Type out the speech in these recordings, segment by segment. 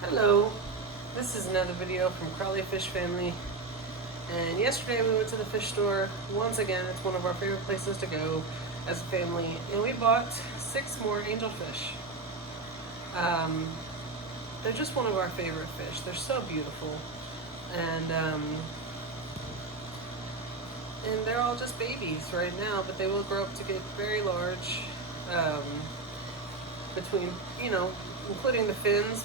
Hello, this is another video from Crawley Fish Family, and yesterday we went to the fish store. Once again, it's one of our favorite places to go as a family, and we bought 6 more angelfish. They're just one of our favorite fish. They're so beautiful, and they're all just babies right now, but they will grow up to get very large, between, including the fins,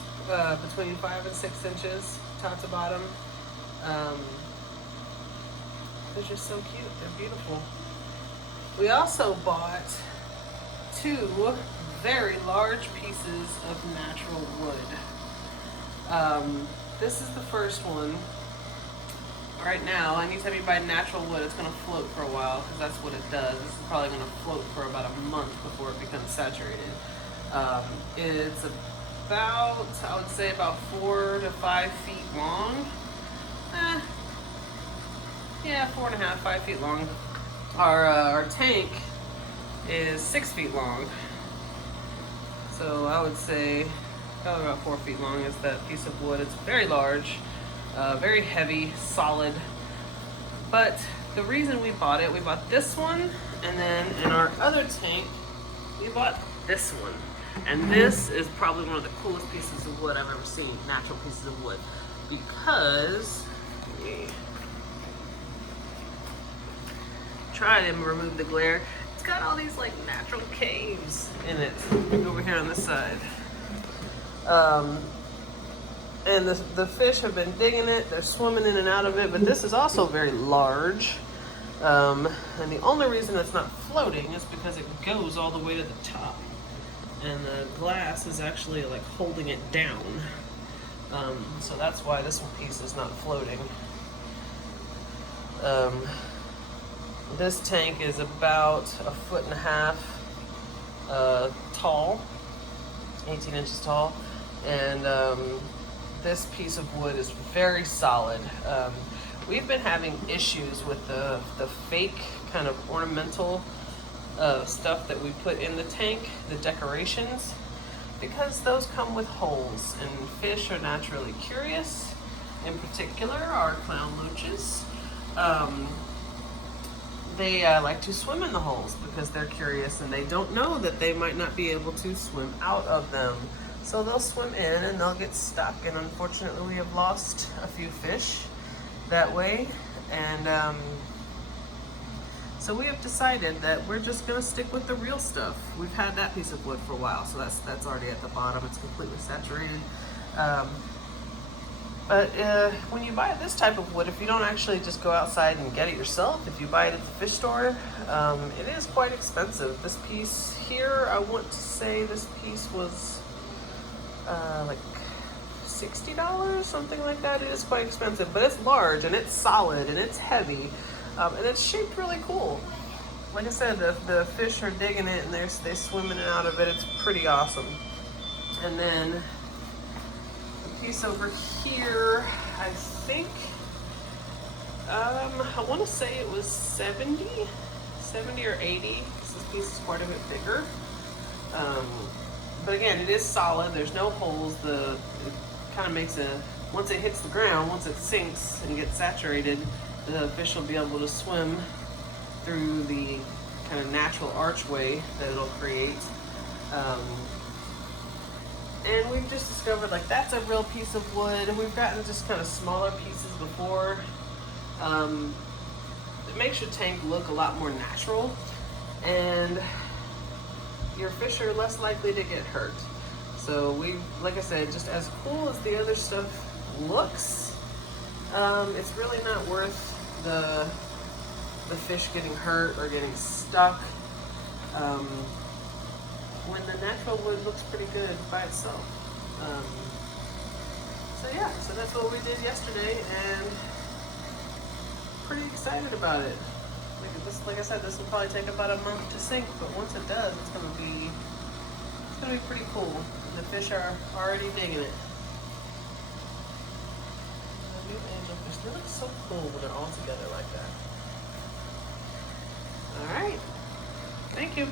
between 5 and 6 inches, top to bottom. They're just so cute. They're beautiful. We also bought 2 very large pieces of natural wood. This is the first one. Right now, anytime you buy natural wood, it's going to float for a while, because that's what it does. It's probably going to float for about a month before it becomes saturated. It's about, I would say, about 4 to 5 feet long. Yeah, 4.5, 5 feet long. Our tank is 6 feet long. So I would say probably about 4 feet long is that piece of wood. It's very large, very heavy, solid. But the reason we bought it, we bought this one, and then in our other tank, we bought this one. And this is probably one of the coolest pieces of wood I've ever seen, natural pieces of wood, because try to remove the glare. It's got all these like natural caves in it over here on this side. And the fish have been digging it, they're swimming in and out of it, but this is also very large. And the only reason it's not floating is because it goes all the way to the top. And the glass is actually like holding it down. So that's why this piece is not floating. This tank is about 1.5 feet tall, 18 inches tall, and this piece of wood is very solid. We've been having issues with the fake kind of ornamental stuff that we put in the tank, the decorations, because those come with holes, and fish are naturally curious. In particular, our clown loaches. They like to swim in the holes because they're curious and they don't know that they might not be able to swim out of them. So they'll swim in and they'll get stuck, and unfortunately we have lost a few fish that way. And so we have decided that we're just gonna stick with the real stuff. We've had that piece of wood for a while, so that's already at the bottom. It's completely saturated. But when you buy this type of wood, if you don't actually just go outside and get it yourself, if you buy it at the fish store, it is quite expensive. This piece here, I want to say this piece was like $60, something like that. It is quite expensive, but it's large and it's solid and it's heavy, and it's shaped really cool. Like I said, the fish are digging it and they're swimming in and out of it. It's pretty awesome. And then the piece over here, I think, I want to say it was 70 or 80. This piece is quite a bit bigger. But again, it is solid. There's no holes. It kind of makes once it hits the ground, once it sinks and gets saturated, the fish will be able to swim through the kind of natural archway that it'll create. And we've just discovered, like, that's a real piece of wood. And we've gotten just kind of smaller pieces before. It makes your tank look a lot more natural, and your fish are less likely to get hurt. So like I said, just as cool as the other stuff looks, it's really not worth the fish getting hurt or getting stuck, when the natural wood looks pretty good by itself. So yeah, so that's what we did yesterday, and pretty excited about it. Like I said, this will probably take about a month to sink, but once it does, it's gonna be pretty cool. The fish are already digging it. The new angelfish, they look so cool when they're all together like that. All right, thank you.